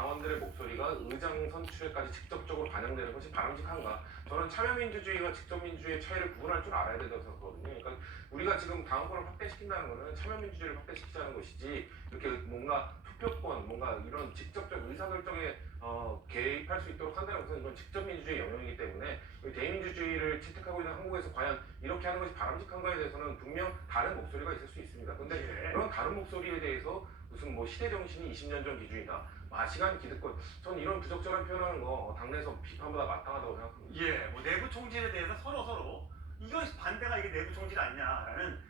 당원들의 목소리가 의장 선출에까지 직접적으로 반영되는 것이 바람직한가? 저는 참여민주주의와 직접민주주의의 차이를 구분할 줄 알아야 된다고 생각하거든요. 그러니까 우리가 지금 당원권을 확대시킨다는 것은 참여민주주의를 확대시키자는 것이지 이렇게 뭔가 투표권, 뭔가 이런 직접적 의사결정에 개입할 수 있도록 한다는 것은 이건 직접민주주의 영역이기 때문에 대의민주주의를 채택하고 있는 한국에서 과연 이렇게 하는 것이 바람직한가에 대해서는 분명 다른 목소리가 있을 수 있습니다. 그런데 그런 다른 목소리에 대해서 무슨 뭐 시대 정신이 20년 전 기준이다, 마시간 기득권, 전 이런 부적절한 표현하는 거 당내에서 비판보다 마땅하다고 생각합니다. 예, 뭐 내부 총질에 대해서 서로 이것이 반대가 이게 내부 총질 아니냐라는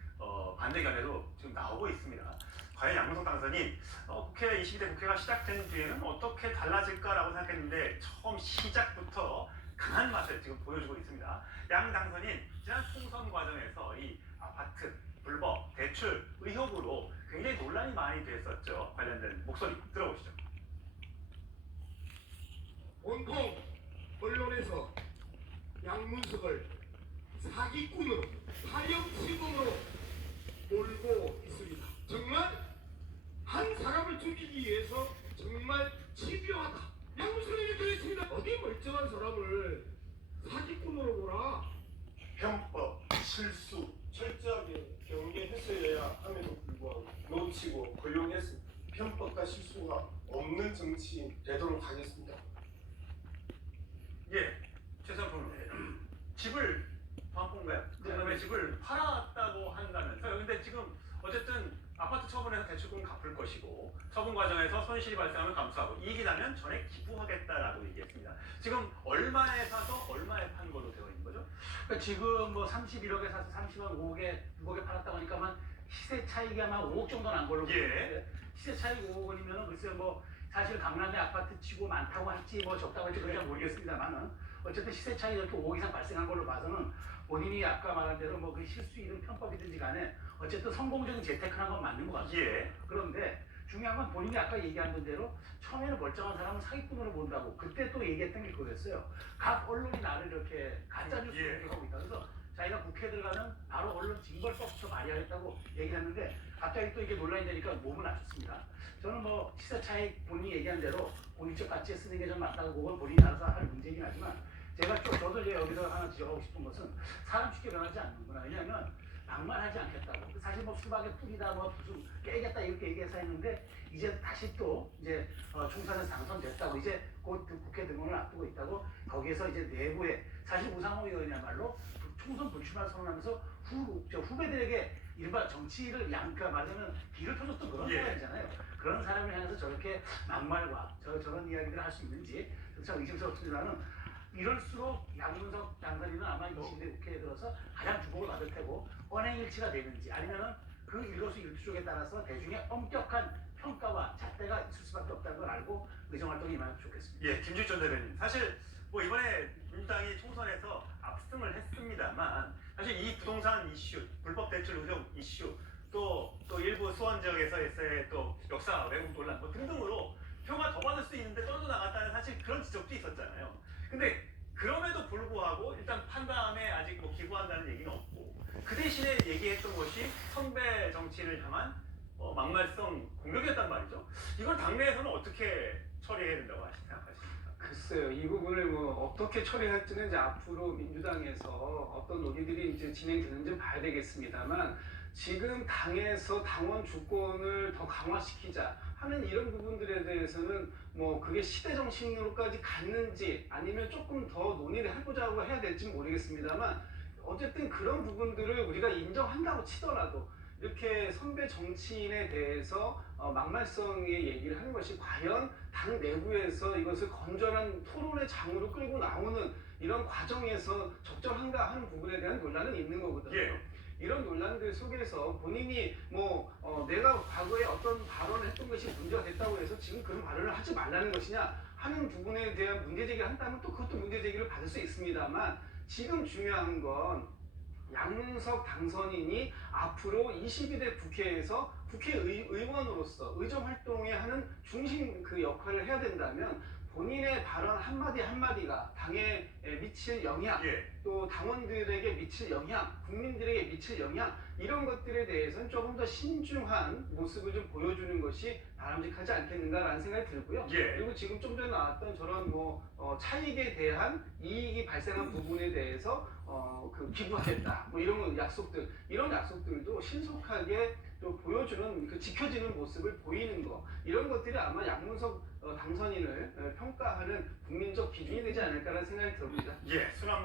반대 견해도 지금 나오고 있습니다. 과연 양문석 당선인 국회 22대 국회가 시작된 뒤에는 어떻게 달라질까라고 생각했는데 처음 시작부터 강한 맛을 지금 보여주고 있습니다. 양 당선인 지난 총선 과정에서 이 아파트 불법 대출 의혹으로 굉장히 논란이 많이 됐었죠. 관련된 목소리 들어보시죠. 온통 언론에서 양문석을 사기꾼으로, 파렴치범으로 몰고 있습니다. 정말 한 사람을 죽이기 위해서 정말 집요하다. 양문석에게 그랬습니다. 어디 멀쩡한 사람을 사기꾼으로 보라. 편법, 실수 철저하게 경계했어야 함에도 불구하고 놓치고 고용했습니다. 편법과 실수가 없는 정치인 되도록 하겠습니다. 예, 최선풍 집을 반포인가요? 그다음에 집을 팔았다고 한다면서요. 근데 지금 어쨌든 아파트 처분해서 대출금 갚을 것이고 처분 과정에서 손실이 발생하면 감수하고 이익이 나면 전액 기부하겠다라고 얘기했습니다. 지금 얼마에 사서 얼마에 판 걸로 되어 있는 거죠? 그러니까 지금 뭐 31억에 사서 30억 5억에 6억에 팔았다고 하니까만 시세 차익이 아마 5억 정도 난 걸로 보이는데 시세 차익 5억 원이면은 글쎄 뭐 사실 강남에 아파트 치고 많다고 할지 뭐 적다고 할지 그건 잘 모르겠습니다만은 어쨌든 시세 차익이 이렇게 5억 이상 발생한 걸로 봐서는 본인이 아까 말한 대로 뭐 그 실수이든 편법이든지 간에 어쨌든 성공적인 재테크를 한 건 맞는 것 같아요. 그런데 중요한 건 본인이 아까 얘기한 대로 처음에는 멀쩡한 사람은 사기꾼으로 본다고 그때 또 얘기했던 게 그거였어요. 각 언론이 나를 이렇게 가짜뉴스를 하고 있다. 그래서 자기가 국회에 들어가면 바로 언론 징벌법부터 발의하겠다고 얘기했는데 갑자기 또 이게 논란이 되니까 몸을 낮췄습니다. 저는 뭐 시세 차익 본인이 얘기한 대로 공익적 가치에 쓰는 게 좀 맞다고 그건 본인이 알아서 할 문제이긴 하지만 저도 이제 여기서 하나 지적하고 싶은 것은 사람 쉽게 변하지 않는구나. 왜냐하면 막말하지 않겠다고. 사실 뭐 수박에 뿌리다 뭐 무슨 깨겠다 이렇게 얘기해서 했는데 이제 다시 또 이제 총선에서 당선됐다고 이제 곧 국회 등원을 앞두고 있다고 거기에서 이제 내부에 사실 우상호 의원이야말로 총선 불출마 선언하면서 후배들에게 이른바 정치를 그러니까 말하자면 길을 펴줬던 그런 사람이잖아요. 그런 사람을 향해서 저렇게 막말과 저런 이야기들을 할 수 있는지 참 의심스럽습니다는 이럴수록 양문석 당선인은 아마 20대 국회에 들어서 가장 주목을 받을 테고 언행일치가 되는지 아니면은 그 일거수일투족에 따라서 대중의 엄격한 평가와 잣대가 있을 수밖에 없다는 걸 알고 의정활동에 임하면 좋겠습니다. 예, 김주천 대변인. 사실 뭐 이번에 민주당이 총선에서 압승을 했습니다만 사실 이 부동산 이슈, 불법 대출 의혹 이슈, 또 일부 수원 지역에서의 또 역사 왜곡 논란 뭐 등등으로 표가 더 받을 수 있는데 떨어져 나갔다는 사실 그런 지적도 있었잖아요. 근데 그럼에도 불구하고 일단 판 다음에 아직 뭐 기부한다는 얘기는 없고 그 대신에 얘기했던 것이 선배 정치를 향한 막말성 공격이었단 말이죠. 이걸 당내에서는 어떻게 처리해야 된다고 생각하십니까? 글쎄요, 이 부분을 뭐 어떻게 처리할지는 이제 앞으로 민주당에서 어떤 논의들이 이제 진행되는지 봐야 되겠습니다만 지금 당에서 당원 주권을 더 강화시키자 하는 이런 부분들에 대해서는 뭐 그게 시대 정신으로까지 갔는지 아니면 조금 더 논의를 해보자고 해야 될지 모르겠습니다만 어쨌든 그런 부분들을 우리가 인정한다고 치더라도 이렇게 선배 정치인에 대해서 막말성의 얘기를 하는 것이 과연 당 내부에서 이것을 건전한 토론의 장으로 끌고 나오는 이런 과정에서 적절한가 하는 부분에 대한 논란은 있는 거거든요. 이런 논란들 속에서 본인이 내가 과거에 어떤 발언을 했던 것이 문제가 됐다고 해서 지금 그런 발언을 하지 말라는 것이냐 하는 부분에 대한 문제제기를 한다면 또 그것도 문제제기를 받을 수 있습니다만 지금 중요한 건 양문석 당선인이 앞으로 22대 국회에서 국회의원으로서 의정활동에 하는 중심 그 역할을 해야 된다면 본인의 발언 한마디 한마디가 당에 미칠 영향, 예. 또 당원들에게 미칠 영향, 국민들에게 미칠 영향 이런 것들에 대해서는 조금 더 신중한 모습을 좀 보여주는 것이 바람직하지 않겠는가라는 생각이 들고요. 예. 그리고 지금 좀 전에 나왔던 저런 차익에 대한 이익이 발생한 부분에 대해서 그 기부하겠다 뭐 이런 약속들 이런 약속들도 신속하게 또 보여주는 그 지켜지는 모습을 보이는 거 이런 것들이 아마 양문석 당선인을 평가하는 국민적 기준이 되지 않을까라는 생각이 듭니다. 예. 순한 말